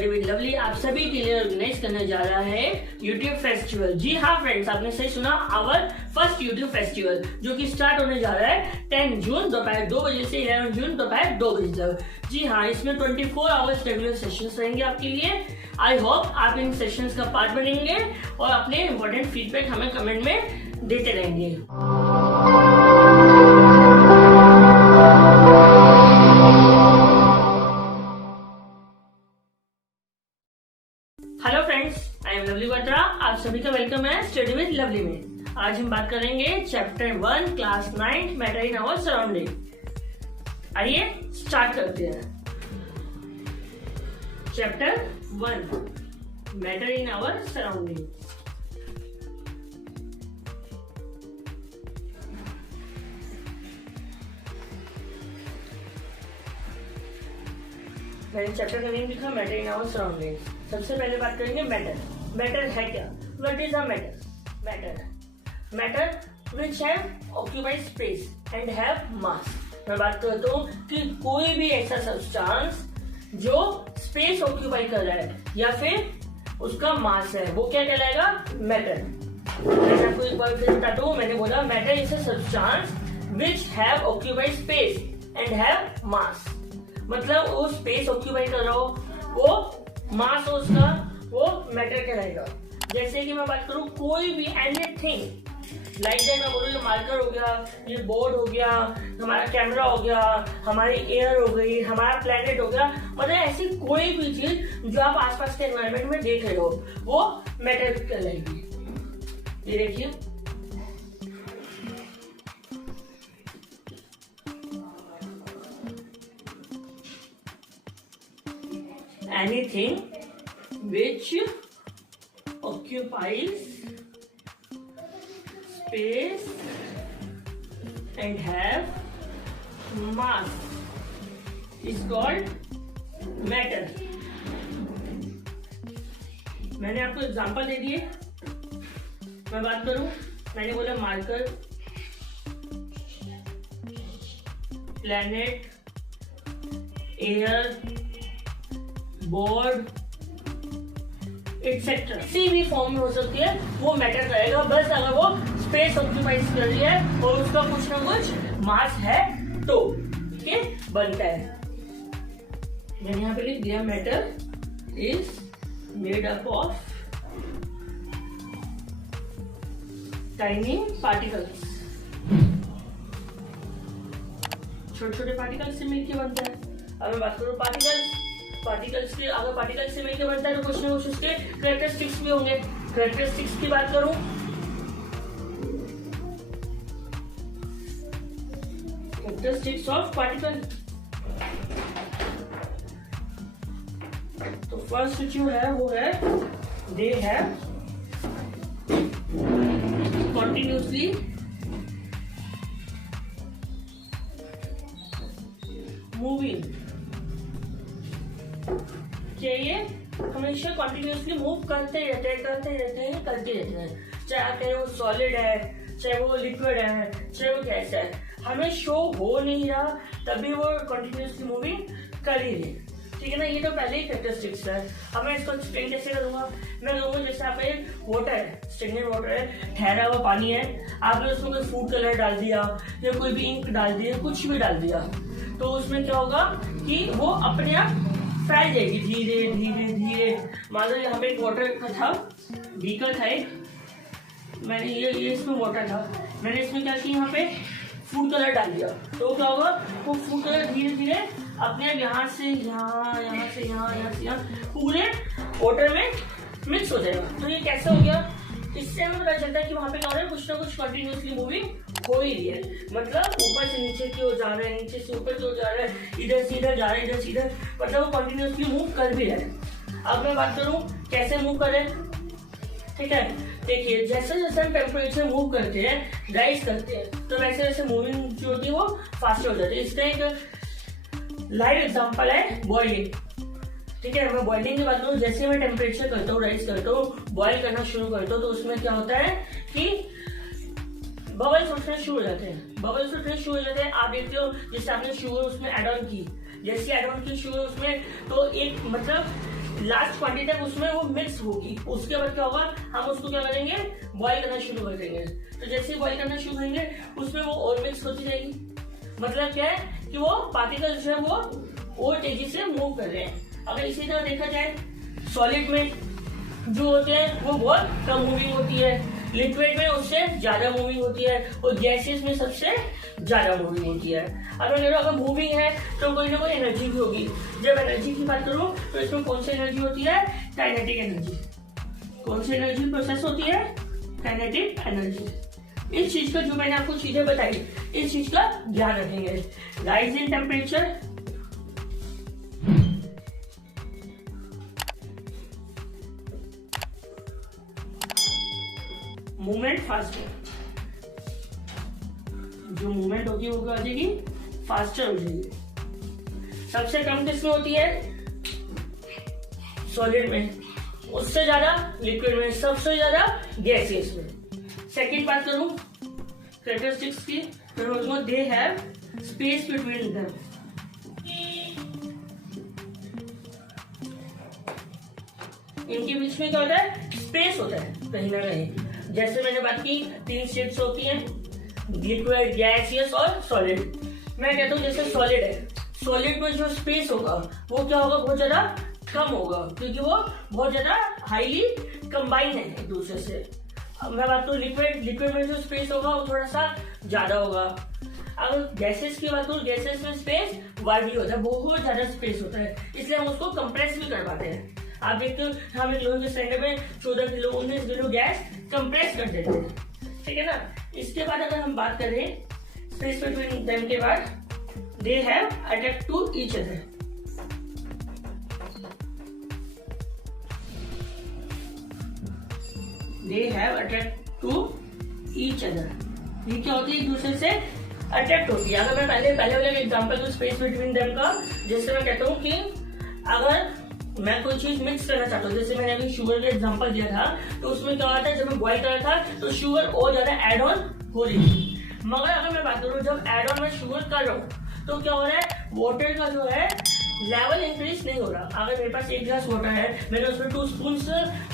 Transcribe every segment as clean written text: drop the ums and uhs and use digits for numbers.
Study with lovely आप सभी के लिए ऑर्गेनाइज करने जा रहा है यूट्यूब फेस्टिवल। जी हाँ फ्रेंड्स, आपने सही सुना, आवर फर्स्ट यूट्यूब फेस्टिवल जो कि स्टार्ट होने जा रहा है 10 जून दोपहर 2 बजे से 11 जून दोपहर 2 बजे तक। जी हाँ, इसमें 24 आवर्स रेगुलर सेशंस रहेंगे आपके लिए। आई होप आप इन सेशंस का पार्ट बनेंगे और अपने इम्पोर्टेंट फीडबैक हमें कमेंट में देते रहेंगे। Hello friends, I am lovely Batra. आप सभी का वेलकम है स्टडी विद लवली में। आज हम बात करेंगे chapter 1 class 9 matter in our surrounding. आइए स्टार्ट करते हैं। Chapter 1 matter in our surrounding. मैंने चैप्टर का नेम लिखा मैटर इन आवर सराउंडिंग। सबसे पहले बात करेंगे मैटर। मैटर है क्या? What is a matter? Matter which have occupied space and have mass. मैं बात करता हूँ कि कोई भी ऐसा सब्सटेंस जो स्पेस ऑक्यूपाई कर रहा है या फिर उसका मास है, वो क्या कहलाएगा? मैटर। मैं आपको एक बार फिर बताता हूँ। मैंने बोला matter is a substance which have occupied space and have मास। मतलब वो स्पेस ऑक्यूपाई कर रहा हो, वो मास हो उसका, वो मैटर कहलाएगा। जैसे कि मैं बात करूं कोई भी एनीथिंग लाइक दैट, मैं बोलूँ ये मार्कर हो गया, ये बोर्ड हो गया, हमारा कैमरा हो गया, हमारी एयर हो गई, हमारा प्लेनेट हो गया, मतलब ऐसी कोई भी चीज जो आप आसपास के एनवायरनमेंट में देख रहे हो वो मैटर कहलाएगी। ये देखिए, anything which occupies space and have mass is called matter। मैंने आपको एग्जांपल दे दिए। मैं बात करूं, मैंने बोला marker, planet, air, board etcetera, किसी भी फॉर्म में हो सकती है, वो मैटर करेगा। बस अगर वो स्पेस ऑक्यूपाइज कर रही है और उसका कुछ ना कुछ मास है तो ठीक है, बनता है। मैंने यहाँ पे लिख दिया matter is made up of tiny particles. छोटे छोटे पार्टिकल्स से मिलकर बनता है। अब मैं बात करूँ पार्टिकल्स के, अगर पार्टिकल्स से मिलकर बनता है तो कुछ ना कुछ उसके कैरेक्टरिस्टिक्स भी होंगे। कैरेक्टरिस्टिक्स की बात करूं, कैरेक्टरिस्टिक्स ऑफ पार्टिकल, तो फर्स्ट जो है वो है दे हैव कंटिन्यूअसली मूविंग। ये हमेशा कंटिन्यूअसली मूव करते रहते हैं। चाहे आप कहें वो सॉलिड है, चाहे वो लिक्विड है, चाहे वो गैस है, हमें शो हो नहीं रहा तभी वो कंटिन्यूअसली मूविंग कर ही रही। ठीक है ना, ये तो पहले ही कैरेक्टरिस्टिक्स है। अब मैं इसको एक्सप्लेन कैसे करूंगा? मैं कहूँगा जैसे आप एक वाटर है, स्टेगनेंट वाटर है, ठहरा हुआ पानी है, आपने उसमें कोई फूड कलर डाल दिया या कोई भी इंक डाल दिया, कुछ भी डाल दिया, तो उसमें क्या होगा कि वो अपने आप फैल जाएगी धीरे धीरे धीरे। मान लो यहाँ पे एक वाटर का था, बीकर था एक, मैंने ये इसमें वाटर था, मैंने इसमें क्या किया, यहाँ पे फूड कलर डाल दिया, तो क्या होगा, वो फूड कलर धीरे धीरे अपने यहाँ से यहाँ पूरे वाटर में मिक्स हो जाएगा। तो ये कैसे हो गया? इससे हमें पता चलता है कि वहां पे क्या हो रहा है, कुछ ना कुछ कंटिन्यूअसली मूविंग हो ही रही है। मतलब ऊपर से नीचे की ओर जा रहा है, नीचे से ऊपर की ओर जा रहा है, इधर से इधर जा रहा है, इधर से इधर, मतलब वो कंटिन्यूअसली मूव कर भी रहा है। अब मैं बात करूं कैसे मूव करे, ठीक है, देखिए जैसे जैसे हम टेम्परेचर मूव करते हैं, राइज करते हैं, तो वैसे वैसे मूविंग जो होती है वो फास्ट हो जाती है। इसका एक लाइव एग्जांपल है बॉइलिंग। ठीक है, मैं बॉइलिंग की बात करूँ, जैसे मैं टेम्परेचर करता हूँ, राइज करता हूँ, बॉइल करना शुरू करता हूँ, तो उसमें क्या होता है कि बबल्स उठने शुरू हो जाते हैं। आप देखते हो जैसे आपने शुगर उसमें एड ऑन की, जैसे एड ऑन की शुगर उसमें, तो एक मतलब लास्ट क्वांटिटी तक उसमें वो मिक्स होगी। उसके बाद क्या होगा, हम उसको क्या करेंगे, बॉईल करना शुरू कर देंगे। तो जैसे ही बॉईल करना शुरू करेंगे उसमें वो और मिक्स होती जाएगी। मतलब क्या है कि वो पार्टिकल जो है वो और तेजी से मूव कर रहे हैं। अगर इसी तरह देखा जाए सॉलिड में जो होते हैं वो बहुत कम मूविंग होती है, लिक्विड में उससे ज्यादा मूविंग होती है, और गैसेस में सबसे ज्यादा मूविंग होती है। अब अगर मूविंग है तो कोई ना कोई एनर्जी भी होगी। जब एनर्जी की बात करूं तो इसमें कौन सी एनर्जी होती है, काइनेटिक एनर्जी। कौन सी एनर्जी प्रोसेस होती है, काइनेटिक एनर्जी। इस चीज का जो मैंने आपको चीजें बताई, इस चीज का ध्यान रखेंगे। Rise in temperature, movement faster, जो मूवमेंट होगी वो क्या हो जाएगी, फास्टर हो जाएगी। सबसे कम किसमें होती है, सॉलिड में, उससे ज्यादा लिक्विड में, सबसे ज्यादा गैसेस में। सेकंड बात करूं कैरेक्टरिस्टिक्स की, तो they have space between them. इनके बीच में क्या होता है, स्पेस होता है कहीं ना कहीं। जैसे मैंने बात की 3 स्टेट्स होती हैं, लिक्विड, गैसियस और सॉलिड। मैं कहता हूँ जैसे सॉलिड है, सॉलिड में जो स्पेस होगा वो क्या होगा, बहुत ज्यादा कम होगा, क्योंकि वो बहुत ज्यादा हाईली कंबाइन है एक दूसरे से। अब मैं बात करूँ लिक्विड, लिक्विड में जो स्पेस होगा वो थोड़ा सा ज्यादा होगा। अगर गैसेस की बात करूँ, गैसेस में स्पेस वाइडली होता है, बहुत ज्यादा स्पेस होता है, इसलिए हम उसको कंप्रेस भी कर पाते हैं। आप देखते हो हम एक लोहे के सिलेंडर में 14 किलो 19 किलो गैस कंप्रेस कर देते हैं, ठीक है ना। इसके बाद अगर हम बात करें स्पेस बिटवीन देम के बाद, they have attacked to each other. They have attacked to each other. ये क्या होती है, एक दूसरे से अट्रैक्ट होती है। अगर मैं पहले वाले एग्जांपल दूं स्पेस बिटवीन देम का, जैसे मैं कहता हूँ कि अगर मैं कोई चीज मिक्स करना चाहता हूँ, जैसे मैंने अभी शुगर का एग्जांपल दिया था, तो उसमें क्या होता है, जब मैं बॉईल कर रहा था तो शुगर और ज्यादा एड ऑन हो रही थी। मगर अगर मैं बात करूँ जब एड ऑन में शुगर कर रहा हूँ तो क्या हो रहा है, वाटर का जो है लेवल इंक्रीज नहीं हो रहा। अगर मेरे पास 1 ग्लास वाटर है, मैंने उसमें 2 स्पून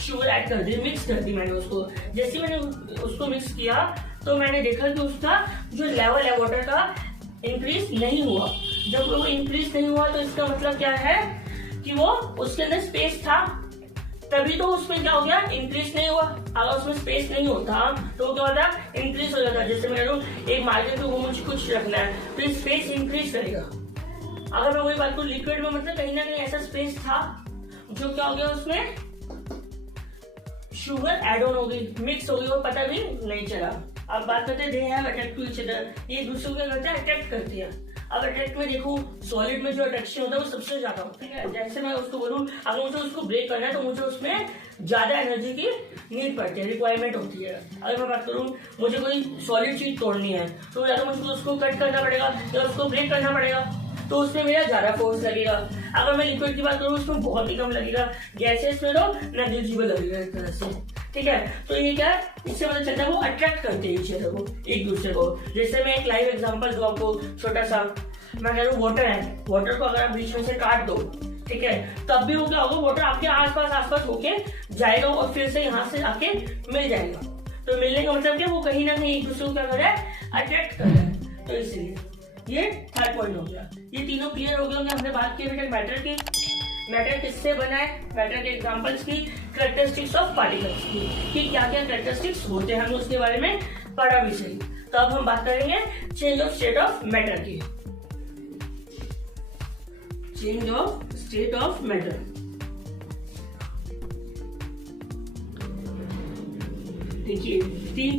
शुगर ऐड कर दी, मिक्स कर दी मैंने उसको। जैसे मैंने उसको मिक्स किया तो मैंने देखा कि उसका जो लेवल है वाटर का इंक्रीज नहीं हुआ। जब वो इंक्रीज नहीं हुआ तो इसका मतलब क्या है कि वो उसके अंदर स्पेस था, तभी तो उसमें क्या हो गया, इंक्रीज नहीं हुआ। अगर उसमें स्पेस नहीं होता तो क्या होता, इंक्रीज हो जाता। जैसे मैं कहूँ एक मार्केट में मुझे कुछ रखना है तो स्पेस इंक्रीज करेगा। अगर मैं वही बात करूँ लिक्विड में, मतलब कहीं ना कहीं ऐसा स्पेस था जो क्या हो गया, उसमें शुगर एड ऑन हो गई, मिक्स हो गई और पता भी नहीं चला। अब बात करते हैं they have attract to each other, ये दूसरों को क्या करते हैं, अट्रैक्ट करती है। अब अट्रैक्ट में देखूं सॉलिड में जो अट्रैक्शन होता है वो सबसे ज्यादा होता है, ठीक है। जैसे मैं उसको बोलूं अगर मुझे उसको ब्रेक करना है तो मुझे उसमें ज्यादा एनर्जी की नीड पड़ती है, रिक्वायरमेंट होती है। अगर मैं बात करूं मुझे कोई सॉलिड चीज तोड़नी है तो या तो मुझको उसको कट करना पड़ेगा या उसको ब्रेक करना पड़ेगा, तो उसमें मेरा ज्यादा फोर्स लगेगा। अगर मैं लिक्विड की बात करूँ उसमें बहुत ही कम लगेगा, गैसेस में तो नेग्लिजिबल लगेगा एक तरह से, ठीक है। तो ये क्या है, इससे पता चलता है वो अट्रैक्ट करते हैं इस को, एक दूसरे को। जैसे मैं एक लाइव एग्जांपल दूं आपको छोटा सा, मैं कह रहा हूँ वाटर है, वाटर को अगर आप बीच में से काट दो, ठीक है, तब भी वो क्या होगा, वाटर आपके आसपास होके जाएगा और फिर से यहाँ से आके मिल जाएगा। तो मिलने का मतलब क्या, वो कहीं ना कहीं एक दूसरे को क्या कर रहा है, अट्रैक्ट कर रहा है। तो इसलिए ये थर्ड पॉइंट हो गया। ये तीनों क्लियर हो गए होंगे। हमने बात की बेटा मैटर की, मैटर किससे बना है, मैटर के एग्जांपल्स की, कैरेक्टरिस्टिक्स ऑफ पार्टिकल्स की, कि क्या क्या कैरेक्टरिस्टिक्स होते हैं, हमने उसके बारे में पढ़ा भी सही। तो अब हम बात करेंगे change of state of matter की। Change of state of matter, देखिए 3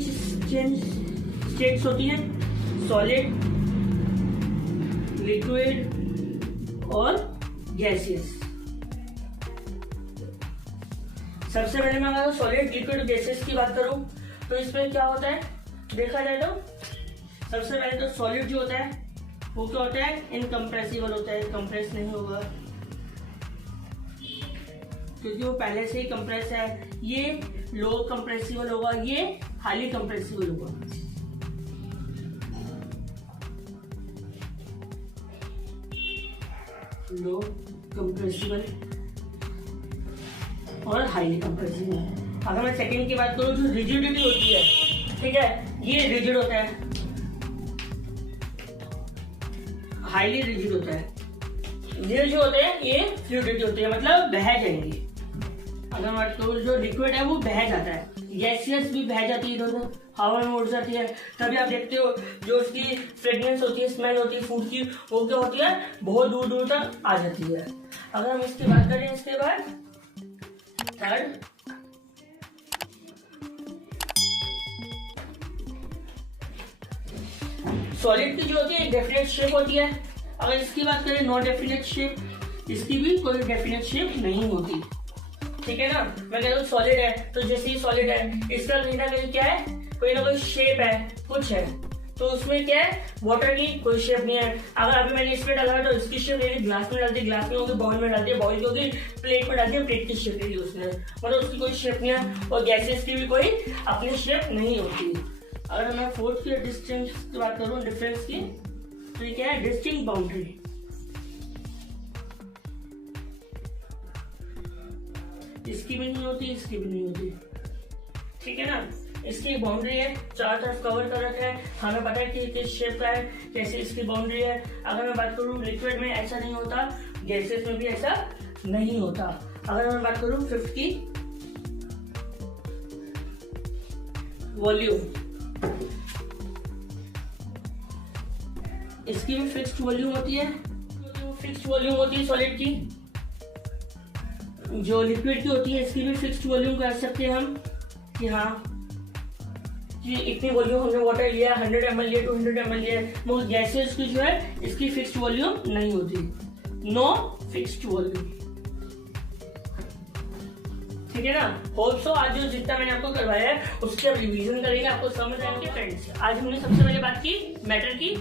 चेंज स्टेट्स होती हैं, सॉलिड, लिक्विड और गैसियस। सबसे पहले मैं अगर सॉलिड, लिक्विड, गैसेस की बात करूं तो इसमें क्या होता है, देखा जाए तो सबसे पहले तो सॉलिड जो होता है वो क्या होता है, इनकम्प्रेसिबल होता है, कंप्रेस नहीं होगा क्योंकि वो पहले से ही कंप्रेस है। ये लो कंप्रेसिबल होगा, ये हाईली कंप्रेसिबल होगा। लो कंप्रेसिबल और हाईली कंप्रेसिव है। अगर मैं सेकंड की बात करूँ, जो रिजिडिटी होती है, ठीक है, ये रिजिड होता है, हाईली रिजिड होता है। ये जो होते हैं ये फ्लूइडिटी होती है, मतलब बह जाएंगे। अगर मैं बात करूँ, जो लिक्विड है वो बह जाता है, गैसियस भी बह जाती है, इधर हवा में उड़ जाती है। तभी आप देखते हो जो उसकी फ्रेग्रेंस होती है, स्मेल होती है फूड की, वो क्या होती है, बहुत दूर दूर तक आ जाती है। अगर हम इसकी बात करें, इसके बाद थर्ड, सॉलिड की जो होती है डेफिनेट शेप होती है। अगर इसकी बात करें नॉन डेफिनेट शेप, इसकी भी कोई डेफिनेट शेप नहीं होती, ठीक है ना। मैं कह रहा हूँ सॉलिड है, तो जैसे ही सॉलिड है, इसका कहीं ना कहीं क्या है, कोई ना कोई शेप है, कुछ है, तो उसमें क्या है, वाटर की कोई शेप नहीं है। अगर अभी मैंने इसमें डाला तो इसकी शेप ले ली, ग्लास में डाल दी, ग्लास में होगी, बाउल में डाल दिया, बाउल की होगी, प्लेट में डाल दिया, प्लेट की शेप ले ली उसने, मतलब उसकी कोई शेप नहीं है। और गैसेस की भी कोई अपनी शेप नहीं होती। अगर मैं फोर्थ की डिस्टिंक्ट की बात करूँ, डिफरेंस की, तो ये क्या है, डिस्टिंक्ट बाउंड्री। इसकी भी नहीं होती, इसकी भी नहीं होती, ठीक है ना। इसकी बाउंड्री है, चार तरफ कवर कर रखा है, हमें पता है कि किस शेप का है, कैसे इसकी बाउंड्री है। अगर मैं बात करूँ लिक्विड में ऐसा नहीं होता, गैसेस में भी ऐसा नहीं होता। अगर मैं बात करूँ फिफ्थ की, वॉल्यूम, इसकी भी फिक्स्ड वॉल्यूम होती है, फिक्स्ड वॉल्यूम होती है सॉलिड की। जो लिक्विड की होती है इसकी भी फिक्स्ड वॉल्यूम कर सकते हैं हम, कि हाँ कि इतनी वॉल्यूम हमने वाटर लिया, 100 ml लिया, 200 ml लिया। मगर गैसेस की जो है इसकी फिक्स्ड वॉल्यूम नहीं होती, नो फिक्स्ड वॉल्यूम, ठीक है ना। होप सो आज जो जितना मैंने आपको करवाया है उसके अब रिवीजन करेंगे, आपको समझ आएंगे। फ्रेंड्स, आज हमने सबसे पहले बात की मैटर की,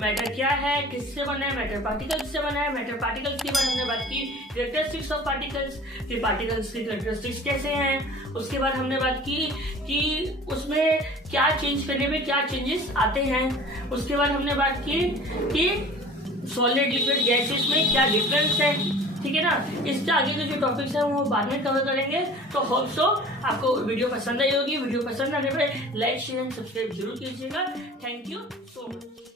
मैटर क्या है, किससे बना है, मैटर पार्टिकल्स से बना है। मैटर पार्टिकल्स के बाद हमने बात की कैरेक्टरिस्टिक्स ऑफ पार्टिकल्स, कि पार्टिकल्स की कैरेक्टरिस्टिक्स कैसे हैं। उसके बाद हमने बात की कि उसमें क्या चेंज करने में क्या चेंजेस आते हैं। उसके बाद हमने बात की कि सॉलिड लिक्विड गैसेस में क्या डिफरेंस है, ठीक है ना। इसके आगे के जो टॉपिक्स हैं वो बाद में कवर करेंगे। तो होप सो आपको वीडियो पसंद आई होगी। वीडियो पसंद आने पर लाइक शेयर एंड सब्सक्राइब जरूर कीजिएगा। Thank you so much.